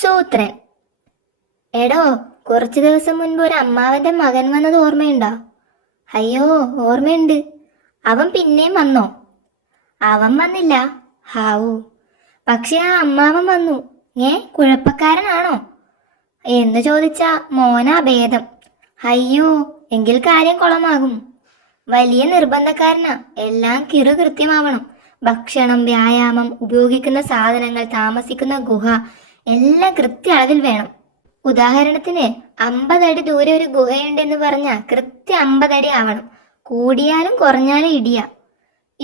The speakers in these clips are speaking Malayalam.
സൂത്രൻ. എടോ, കുറച്ചു ദിവസം മുൻപ് ഒരു അമ്മാവന്റെ മകൻ വന്നത് ഓർമ്മയുണ്ടോ? അയ്യോ, ഓർമ്മയുണ്ട്. അവൻ പിന്നെയും വന്നോ? അവൻ വന്നില്ല. ഹാവൂ. പക്ഷെ ആ അമ്മാവൻ വന്നു. കുഴപ്പക്കാരനാണോ എന്ന് ചോദിച്ചാ മോനാ ഭേദം. അയ്യോ, എങ്കിൽ കാര്യം കുളമാകും. വലിയ നിർബന്ധക്കാരനാ. എല്ലാം കൃത്യമാവണം. ഭക്ഷണം, വ്യായാമം, ഉപയോഗിക്കുന്ന സാധനങ്ങൾ, താമസിക്കുന്ന ഗുഹ എല്ലാം കൃത്യ അളവിൽ വേണം. ഉദാഹരണത്തിന് 50 അടി ദൂരെ ഒരു ഗുഹയുണ്ടെന്ന് പറഞ്ഞാൽ കൃത്യം 50 അടി ആവണം. കൂടിയാലും കുറഞ്ഞാലും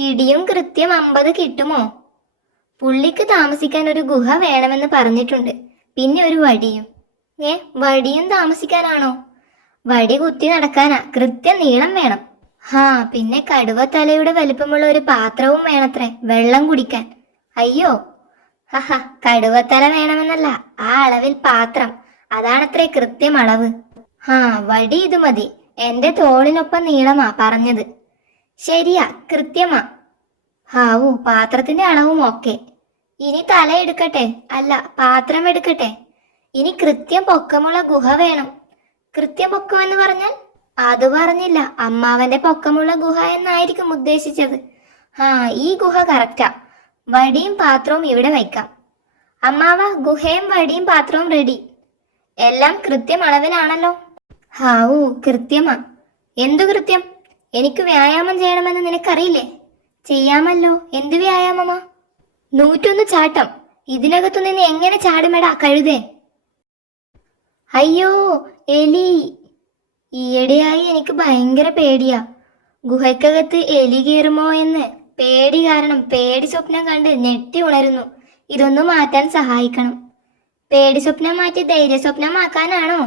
ഇടിയും കൃത്യം 50 കിട്ടുമോ? പുള്ളിക്ക് താമസിക്കാൻ ഒരു ഗുഹ വേണമെന്ന് പറഞ്ഞിട്ടുണ്ട്. പിന്നെ ഒരു വടിയും. വടിയും താമസിക്കാനാണോ? വടി കുത്തി നടക്കാനാ. കൃത്യം നീളം വേണം. പിന്നെ കടുവത്തലയുടെ വലിപ്പമുള്ള ഒരു പാത്രവും വേണത്രേ വെള്ളം കുടിക്കാൻ. അയ്യോ, കടുവത്തല വേണമെന്നല്ല, ആ അളവിൽ പാത്രം. അതാണത്രേ കൃത്യം അളവ്. വടി ഇത് മതി. എന്റെ തോളിനൊപ്പം നീളമാ പറഞ്ഞത്. ശരിയാ, കൃത്യമാ. പാത്രത്തിന്റെ അളവും ഓക്കെ. ഇനി തല എടുക്കട്ടെ? അല്ല, പാത്രം എടുക്കട്ടെ? ഇനി കൃത്യം പൊക്കമുള്ള ഗുഹ വേണം. കൃത്യം പൊക്കം എന്ന് പറഞ്ഞാൽ? അത് പറഞ്ഞില്ല. അമ്മാവന്റെ പൊക്കമുള്ള ഗുഹ എന്നായിരിക്കും ഉദ്ദേശിച്ചത്. ഈ ഗുഹ കറക്റ്റാ. വടിയും പാത്രവും ഇവിടെ വയ്ക്കാം. അമ്മാവ, ഗുഹയും വടിയും പാത്രവും റെഡി. എല്ലാം കൃത്യം അളവിലാണല്ലോ. കൃത്യമാ. എന്തു കൃത്യം? എനിക്ക് വ്യായാമം ചെയ്യണമെന്ന് നിനക്കറിയില്ലേ? ചെയ്യാമല്ലോ. എന്ത് വ്യായാമമാ? 101 ചാട്ടം. ഇതിനകത്തു നിന്ന് എങ്ങനെ ചാടുമെടാ കഴുതേ? അയ്യോ, എലി. ഈയിടെയായി എനിക്ക് ഭയങ്കര പേടിയാ. ഗുഹയ്ക്കകത്ത് എലി കയറുമോ എന്ന് പേടി കാരണം പേടി സ്വപ്നം കണ്ട് ഞെട്ടി ഉണരുന്നു. ഇതൊന്ന് മാറ്റാൻ സഹായിക്കണം. പേടി സ്വപ്നം മാറ്റി ധൈര്യ സ്വപ്നമാക്കാനാണോ?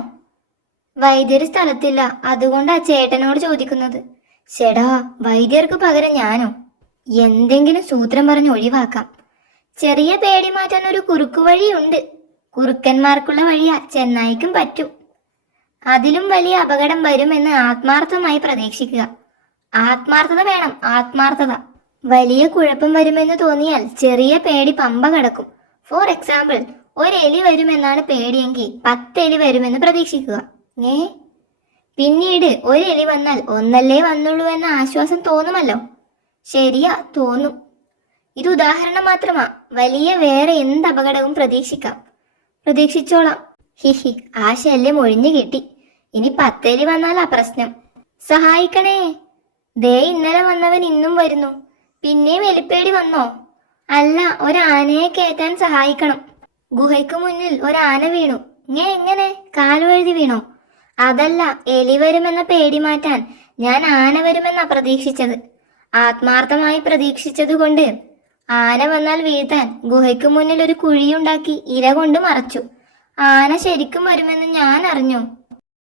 വൈദ്യർ സ്ഥലത്തില്ല, അതുകൊണ്ടാ ചേട്ടനോട് ചോദിക്കുന്നത്. ചേടാ, വൈദ്യർക്ക് പകരം ഞാനോ? എന്തെങ്കിലും സൂത്രം പറഞ്ഞ് ഒഴിവാക്കാം. ചെറിയ പേടി മാറ്റാൻ ഒരു കുറുക്കു വഴിയുണ്ട്. കുറുക്കന്മാർക്കുള്ള വഴിയാ, ചെന്നായിക്കും പറ്റും. അതിലും വലിയ അപകടം വരുമെന്ന് ആത്മാർത്ഥമായി പ്രതീക്ഷിക്കുക. ആത്മാർത്ഥത വേണം, ആത്മാർത്ഥത. വലിയ കുഴപ്പം വരുമെന്ന് തോന്നിയാൽ ചെറിയ പേടി പമ്പ കടക്കും. ഫോർ എക്സാമ്പിൾ, ഒരു എലി വരുമെന്നാണ് പേടിയെങ്കിൽ 10 എലി വരുമെന്ന് പ്രതീക്ഷിക്കുക. പിന്നീട് ഒരു എലി വന്നാൽ ഒന്നല്ലേ വന്നുള്ളൂ എന്ന ആശ്വാസം തോന്നുമല്ലോ. ശരിയാ, തോന്നും. ഇത് ഉദാഹരണം മാത്രമാ. വലിയ വേറെ എന്ത് അപകടവും പ്രതീക്ഷിച്ചോളാം. ആ ശല്യം ഒഴിഞ്ഞു കിട്ടി. ഇനി 10 എലി വന്നാലാ പ്രശ്നം. സഹായിക്കണേ. ഇന്നലെ വന്നവൻ ഇന്നും വരുന്നു. പിന്നെയും എലിപ്പേടി വന്നോ? അല്ല, ഒരാനയെ കയറ്റാൻ സഹായിക്കണം. ഗുഹയ്ക്ക് മുന്നിൽ ഒരാന വീണു. എങ്ങനെ? കാലുവഴുതി വീണോ? അതല്ല, എലി വരുമെന്ന പേടി മാറ്റാൻ ഞാൻ ആന വരുമെന്നാ പ്രതീക്ഷിച്ചത്. ആത്മാർത്ഥമായി പ്രതീക്ഷിച്ചത് കൊണ്ട് ആന വന്നാൽ വീഴ്ത്താൻ ഗുഹയ്ക്ക് മുന്നിൽ ഒരു കുഴിയുണ്ടാക്കി ഇര കൊണ്ട് മറച്ചു. ആന ശരിക്കും വരുമെന്ന് ഞാൻ അറിഞ്ഞു.